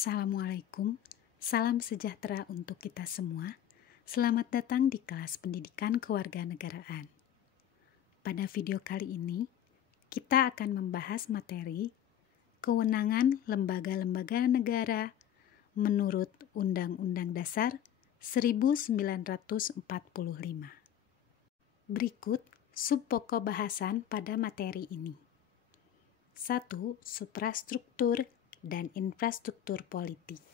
Assalamualaikum, salam sejahtera untuk kita semua. Selamat datang di kelas pendidikan kewarganegaraan. Pada video kali ini, kita akan membahas materi kewenangan lembaga-lembaga negara menurut Undang-Undang Dasar 1945. Berikut subpokok bahasan pada materi ini. 1. Suprastruktur dan infrastruktur politik.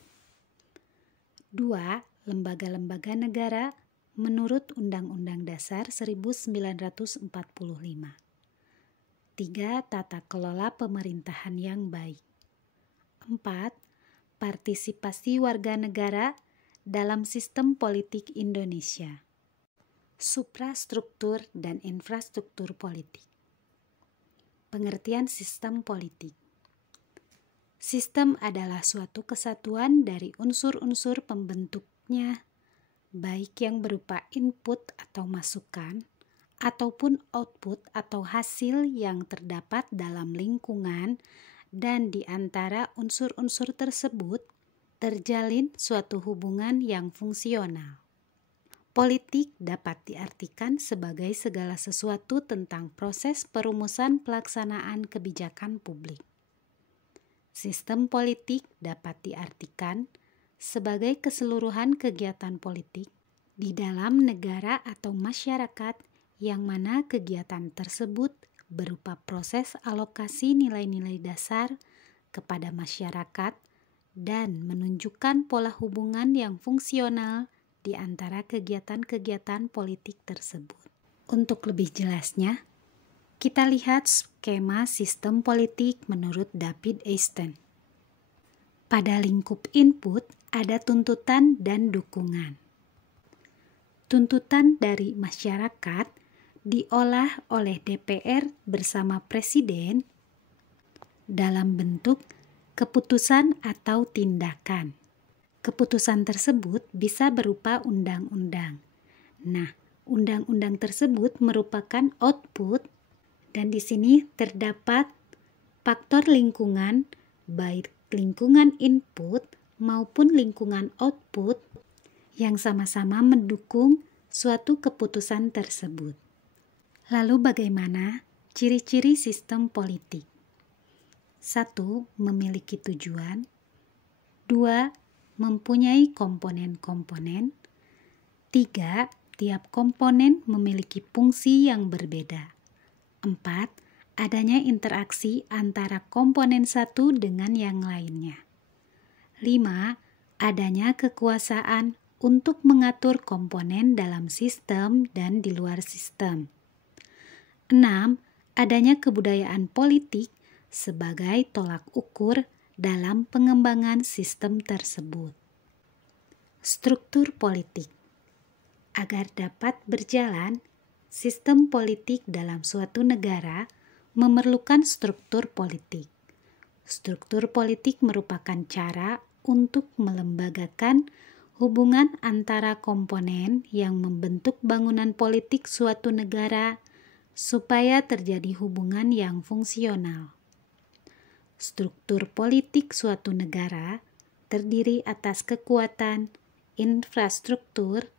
2. Lembaga-lembaga negara menurut Undang-Undang Dasar 1945. 3. Tata kelola pemerintahan yang baik. 4. Partisipasi warga negara dalam sistem politik Indonesia. Suprastruktur dan infrastruktur politik. Pengertian sistem politik. Sistem adalah suatu kesatuan dari unsur-unsur pembentuknya, baik yang berupa input atau masukan, ataupun output atau hasil yang terdapat dalam lingkungan, dan di antara unsur-unsur tersebut terjalin suatu hubungan yang fungsional. Politik dapat diartikan sebagai segala sesuatu tentang proses perumusan pelaksanaan kebijakan publik. Sistem politik dapat diartikan sebagai keseluruhan kegiatan politik di dalam negara atau masyarakat yang mana kegiatan tersebut berupa proses alokasi nilai-nilai dasar kepada masyarakat dan menunjukkan pola hubungan yang fungsional di antara kegiatan-kegiatan politik tersebut. Untuk lebih jelasnya, kita lihat skema sistem politik menurut David Easton. Pada lingkup input ada tuntutan dan dukungan. Tuntutan dari masyarakat diolah oleh DPR bersama Presiden dalam bentuk keputusan atau tindakan. Keputusan tersebut bisa berupa undang-undang. Nah, undang-undang tersebut merupakan output. Dan di sini terdapat faktor lingkungan, baik lingkungan input maupun lingkungan output yang sama-sama mendukung suatu keputusan tersebut. Lalu bagaimana ciri-ciri sistem politik? 1. Memiliki tujuan. 2. Mempunyai komponen-komponen. 3. Tiap komponen memiliki fungsi yang berbeda. 4. Adanya interaksi antara komponen satu dengan yang lainnya. 5. Adanya kekuasaan untuk mengatur komponen dalam sistem dan di luar sistem. 6. Adanya kebudayaan politik sebagai tolak ukur dalam pengembangan sistem tersebut. Struktur politik. Agar dapat berjalan, sistem politik dalam suatu negara memerlukan struktur politik. Struktur politik merupakan cara untuk melembagakan hubungan antara komponen yang membentuk bangunan politik suatu negara supaya terjadi hubungan yang fungsional. Struktur politik suatu negara terdiri atas kekuatan, infrastruktur,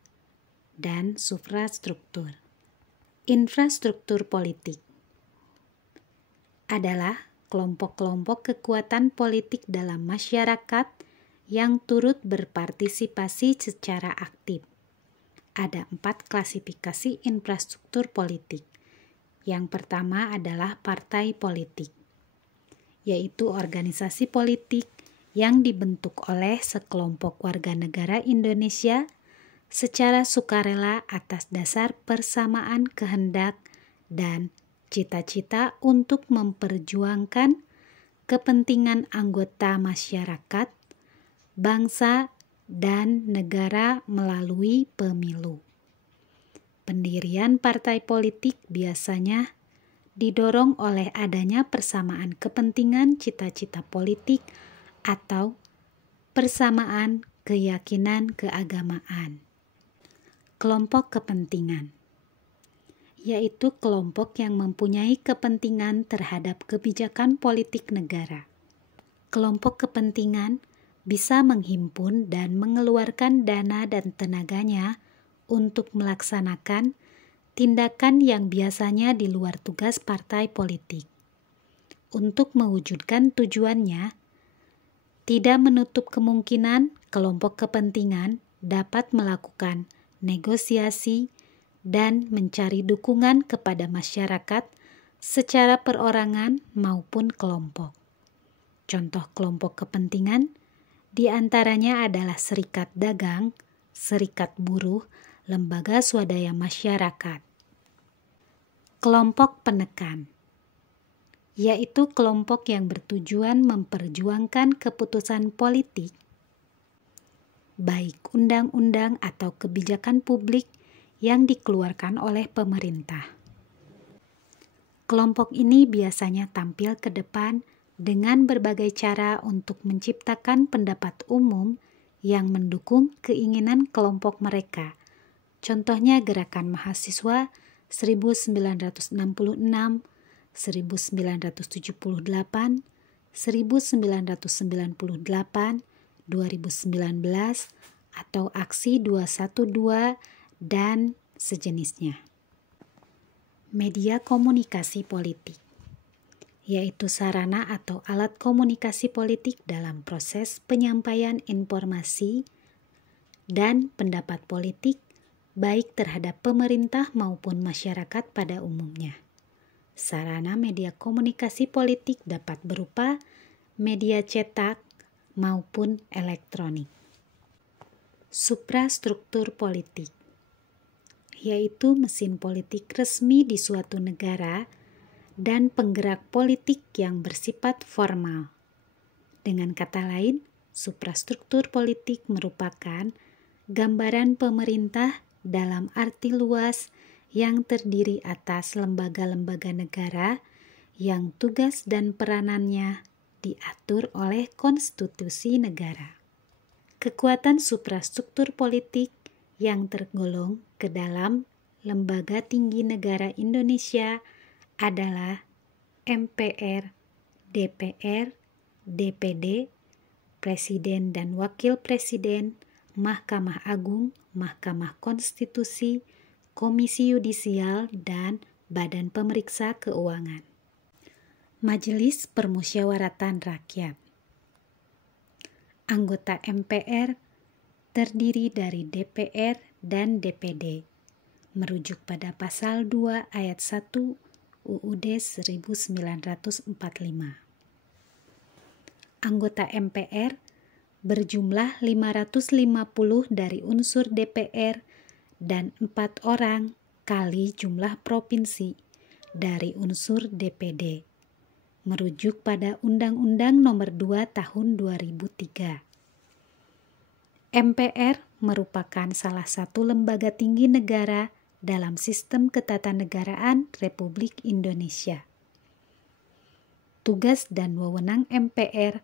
dan suprastruktur. Infrastruktur politik adalah kelompok-kelompok kekuatan politik dalam masyarakat yang turut berpartisipasi secara aktif. Ada 4 klasifikasi infrastruktur politik. Yang pertama adalah partai politik, yaitu organisasi politik yang dibentuk oleh sekelompok warga negara Indonesia secara sukarela atas dasar persamaan kehendak dan cita-cita untuk memperjuangkan kepentingan anggota masyarakat, bangsa, dan negara melalui pemilu. Pendirian partai politik biasanya didorong oleh adanya persamaan kepentingan cita-cita politik atau persamaan keyakinan keagamaan. Kelompok kepentingan, yaitu kelompok yang mempunyai kepentingan terhadap kebijakan politik negara. Kelompok kepentingan bisa menghimpun dan mengeluarkan dana dan tenaganya untuk melaksanakan tindakan yang biasanya di luar tugas partai politik. Untuk mewujudkan tujuannya, tidak menutup kemungkinan kelompok kepentingan dapat melakukan negosiasi dan mencari dukungan kepada masyarakat secara perorangan maupun kelompok. Contoh kelompok kepentingan diantaranya adalah serikat dagang, serikat buruh, lembaga swadaya masyarakat. Kelompok penekan, yaitu kelompok yang bertujuan memperjuangkan keputusan politik, baik undang-undang atau kebijakan publik yang dikeluarkan oleh pemerintah. Kelompok ini biasanya tampil ke depan dengan berbagai cara untuk menciptakan pendapat umum yang mendukung keinginan kelompok mereka. Contohnya gerakan mahasiswa 1966, 1978, 1998, 2019, atau aksi 212 dan sejenisnya. Media komunikasi politik, yaitu sarana atau alat komunikasi politik dalam proses penyampaian informasi dan pendapat politik baik terhadap pemerintah maupun masyarakat pada umumnya. Sarana media komunikasi politik dapat berupa media cetak maupun elektronik. Suprastruktur politik, yaitu mesin politik resmi di suatu negara dan penggerak politik yang bersifat formal. Dengan kata lain, suprastruktur politik merupakan gambaran pemerintah dalam arti luas yang terdiri atas lembaga-lembaga negara yang tugas dan peranannya diatur oleh konstitusi negara. Kekuatan suprastruktur politik yang tergolong ke dalam Lembaga Tinggi Negara Indonesia adalah MPR, DPR, DPD, Presiden dan Wakil Presiden, Mahkamah Agung, Mahkamah Konstitusi, Komisi Yudisial, dan Badan Pemeriksa Keuangan. Majelis Permusyawaratan Rakyat. Anggota MPR terdiri dari DPR dan DPD, merujuk pada pasal 2 ayat 1 UUD 1945. Anggota MPR berjumlah 550 dari unsur DPR dan 4 orang kali jumlah provinsi dari unsur DPD, merujuk pada Undang-Undang Nomor 2 Tahun 2003. MPR merupakan salah satu lembaga tinggi negara dalam sistem ketatanegaraan Republik Indonesia. Tugas dan wewenang MPR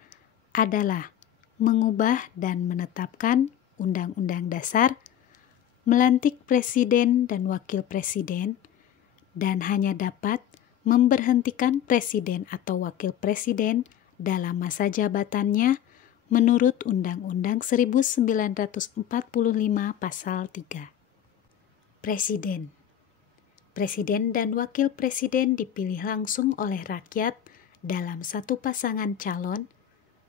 adalah mengubah dan menetapkan Undang-Undang Dasar, melantik presiden dan wakil presiden, dan hanya dapat memberhentikan presiden atau wakil presiden dalam masa jabatannya menurut Undang-Undang 1945 Pasal 3. Presiden dan wakil presiden dipilih langsung oleh rakyat dalam satu pasangan calon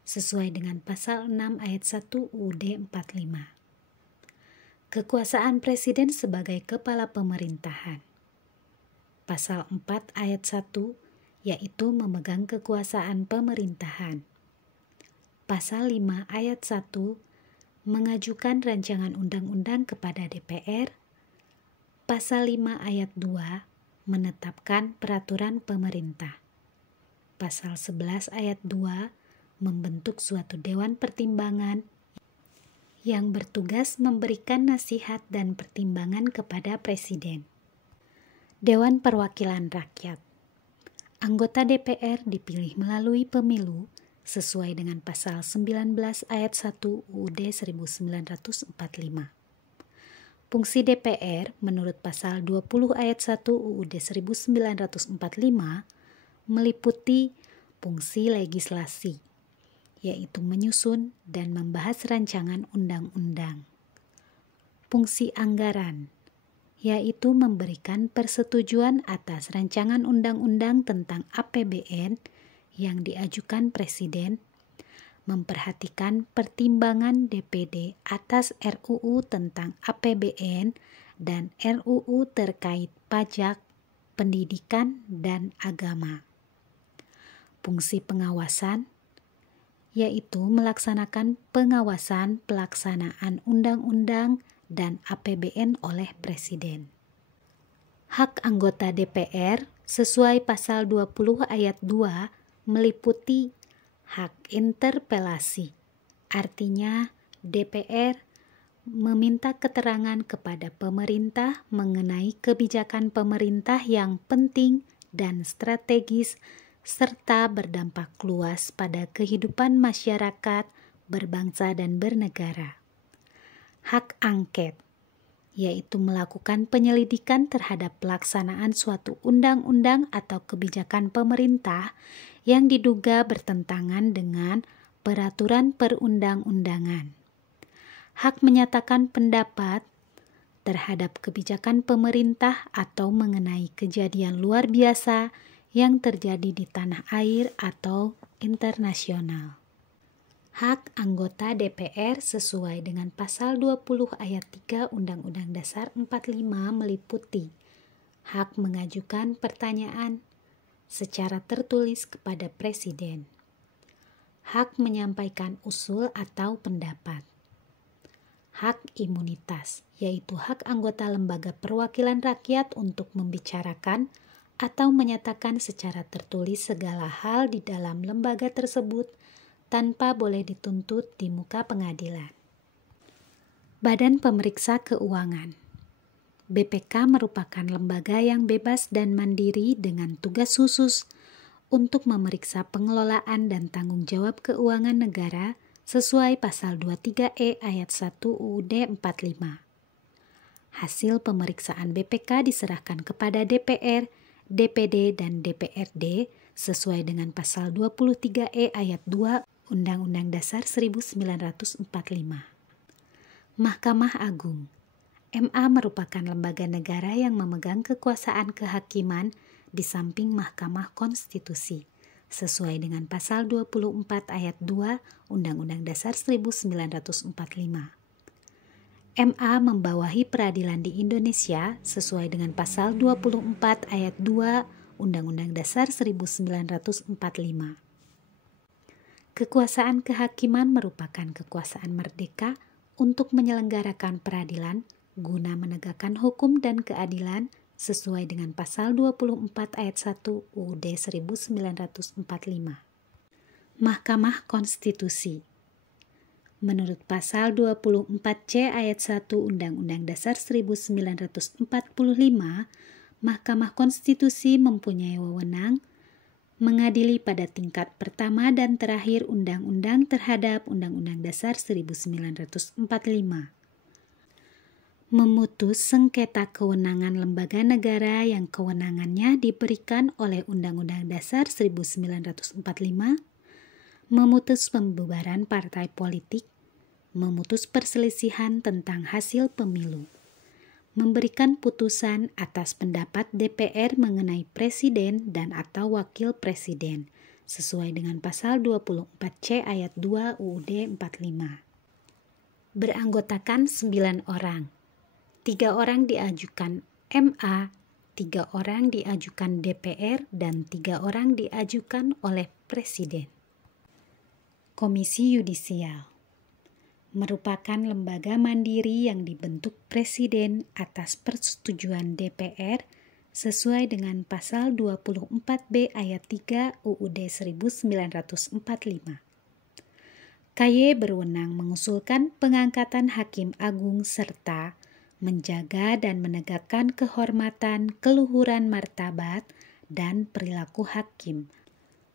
sesuai dengan pasal 6 ayat 1 UUD 45. Kekuasaan presiden sebagai kepala pemerintahan. Pasal 4 ayat 1 yaitu memegang kekuasaan pemerintahan. Pasal 5 ayat 1 mengajukan rancangan undang-undang kepada DPR. Pasal 5 ayat 2 menetapkan peraturan pemerintah. Pasal 11 ayat 2 membentuk suatu dewan pertimbangan yang bertugas memberikan nasihat dan pertimbangan kepada presiden. Dewan Perwakilan Rakyat. Anggota DPR dipilih melalui pemilu sesuai dengan pasal 19 ayat 1 UUD 1945. Fungsi DPR menurut pasal 20 ayat 1 UUD 1945 meliputi fungsi legislasi, yaitu menyusun dan membahas rancangan undang-undang. Fungsi anggaran, yaitu memberikan persetujuan atas rancangan undang-undang tentang APBN yang diajukan Presiden, memperhatikan pertimbangan DPD atas RUU tentang APBN dan RUU terkait pajak, pendidikan, dan agama. Fungsi pengawasan, yaitu melaksanakan pengawasan pelaksanaan undang-undang dan APBN oleh Presiden. Hak anggota DPR sesuai pasal 20 ayat 2 meliputi hak interpelasi. Artinya, DPR meminta keterangan kepada pemerintah mengenai kebijakan pemerintah yang penting dan strategis serta berdampak luas pada kehidupan masyarakat, berbangsa dan bernegara. Hak angket, yaitu melakukan penyelidikan terhadap pelaksanaan suatu undang-undang atau kebijakan pemerintah yang diduga bertentangan dengan peraturan perundang-undangan. Hak menyatakan pendapat terhadap kebijakan pemerintah atau mengenai kejadian luar biasa yang terjadi di tanah air atau internasional. Hak anggota DPR sesuai dengan pasal 20 ayat 3 Undang-Undang Dasar 45 meliputi hak mengajukan pertanyaan secara tertulis kepada Presiden, hak menyampaikan usul atau pendapat, hak imunitas, yaitu hak anggota lembaga perwakilan rakyat untuk membicarakan atau menyatakan secara tertulis segala hal di dalam lembaga tersebut tanpa boleh dituntut di muka pengadilan. Badan Pemeriksa Keuangan, BPK merupakan lembaga yang bebas dan mandiri dengan tugas khusus untuk memeriksa pengelolaan dan tanggung jawab keuangan negara sesuai pasal 23E ayat 1 UUD 45. Hasil pemeriksaan BPK diserahkan kepada DPR, DPD, dan DPRD sesuai dengan pasal 23E ayat 2 Undang-Undang Dasar 1945. Mahkamah Agung, MA merupakan lembaga negara yang memegang kekuasaan kehakiman di samping Mahkamah Konstitusi, sesuai dengan pasal 24 ayat 2 Undang-Undang Dasar 1945. MA membawahi peradilan di Indonesia sesuai dengan pasal 24 ayat 2 Undang-Undang Dasar 1945. Kekuasaan kehakiman merupakan kekuasaan merdeka untuk menyelenggarakan peradilan guna menegakkan hukum dan keadilan sesuai dengan pasal 24 ayat 1 UUD 1945. Mahkamah Konstitusi. Menurut pasal 24C ayat 1 Undang-Undang Dasar 1945, Mahkamah Konstitusi mempunyai wewenang mengadili pada tingkat pertama dan terakhir undang-undang terhadap Undang-Undang Dasar 1945. Memutus sengketa kewenangan lembaga negara yang kewenangannya diberikan oleh Undang-Undang Dasar 1945, memutus pembubaran partai politik, memutus perselisihan tentang hasil pemilu, memberikan putusan atas pendapat DPR mengenai presiden dan atau wakil presiden sesuai dengan pasal 24C ayat 2 UUD 45. Beranggotakan 9 orang. 3 orang diajukan MA, 3 orang diajukan DPR, dan 3 orang diajukan oleh Presiden. Komisi Yudisial merupakan lembaga mandiri yang dibentuk Presiden atas persetujuan DPR sesuai dengan pasal 24B ayat 3 UUD 1945. KY berwenang mengusulkan pengangkatan hakim agung serta menjaga dan menegakkan kehormatan, keluhuran martabat, dan perilaku hakim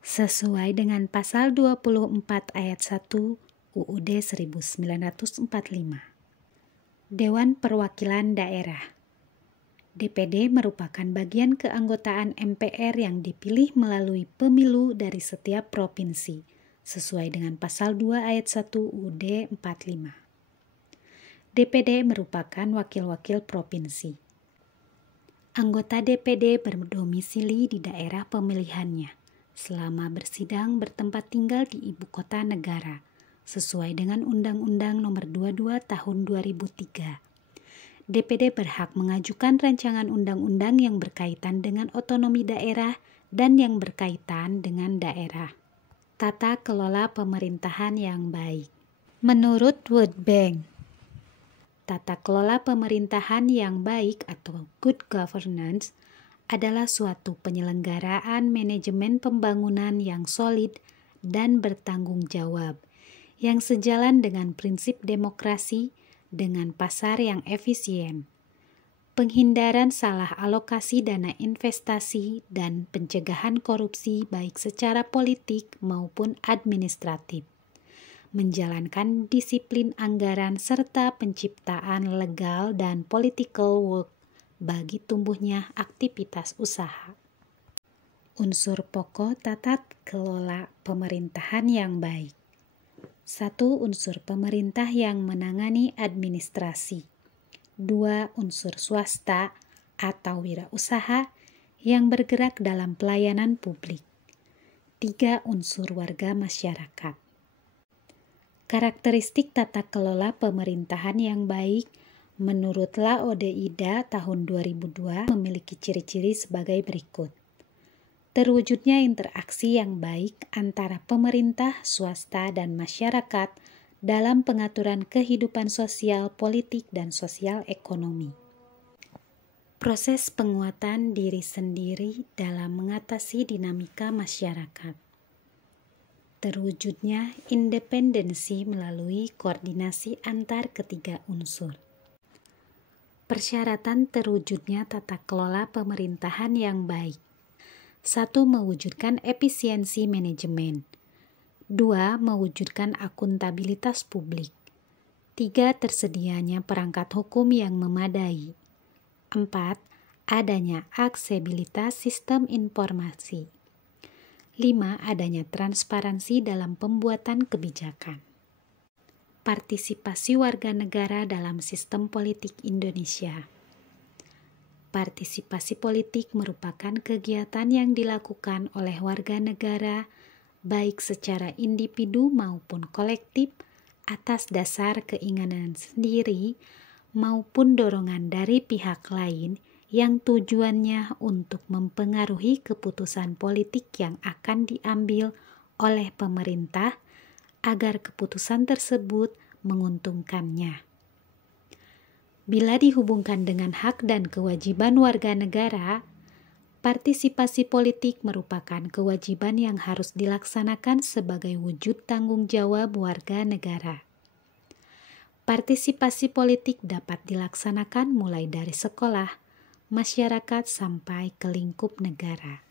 sesuai dengan pasal 24 ayat 1 UUD 1945. Dewan Perwakilan Daerah DPD merupakan bagian keanggotaan MPR yang dipilih melalui pemilu dari setiap provinsi sesuai dengan pasal 2 ayat 1 UUD 45. DPD merupakan wakil-wakil provinsi. Anggota DPD berdomisili di daerah pemilihannya selama bersidang bertempat tinggal di ibu kota negara sesuai dengan Undang-Undang Nomor 22 Tahun 2003. DPD berhak mengajukan rancangan undang-undang yang berkaitan dengan otonomi daerah dan yang berkaitan dengan daerah. Tata kelola pemerintahan yang baik. Menurut World Bank, tata kelola pemerintahan yang baik atau good governance adalah suatu penyelenggaraan manajemen pembangunan yang solid dan bertanggung jawab, yang sejalan dengan prinsip demokrasi dengan pasar yang efisien, penghindaran salah alokasi dana investasi, dan pencegahan korupsi baik secara politik maupun administratif, menjalankan disiplin anggaran serta penciptaan legal dan political work bagi tumbuhnya aktivitas usaha. Unsur pokok tata kelola pemerintahan yang baik. 1. Unsur pemerintah yang menangani administrasi. 2. Unsur swasta atau wirausaha yang bergerak dalam pelayanan publik. 3. Unsur warga masyarakat. Karakteristik tata kelola pemerintahan yang baik menurut Laodhida tahun 2002 memiliki ciri-ciri sebagai berikut. Terwujudnya interaksi yang baik antara pemerintah, swasta, dan masyarakat dalam pengaturan kehidupan sosial, politik, dan sosial ekonomi. Proses penguatan diri sendiri dalam mengatasi dinamika masyarakat. Terwujudnya independensi melalui koordinasi antar ketiga unsur. Persyaratan terwujudnya tata kelola pemerintahan yang baik. 1. Mewujudkan efisiensi manajemen. 2. Mewujudkan akuntabilitas publik. 3. Tersedianya perangkat hukum yang memadai. 4. Adanya aksesibilitas sistem informasi. 5. Adanya transparansi dalam pembuatan kebijakan. Partisipasi warga negara dalam sistem politik Indonesia. Partisipasi politik merupakan kegiatan yang dilakukan oleh warga negara, baik secara individu maupun kolektif, atas dasar keinginan sendiri maupun dorongan dari pihak lain yang tujuannya untuk mempengaruhi keputusan politik yang akan diambil oleh pemerintah agar keputusan tersebut menguntungkannya. Bila dihubungkan dengan hak dan kewajiban warga negara, partisipasi politik merupakan kewajiban yang harus dilaksanakan sebagai wujud tanggung jawab warga negara. Partisipasi politik dapat dilaksanakan mulai dari sekolah, masyarakat sampai ke lingkup negara.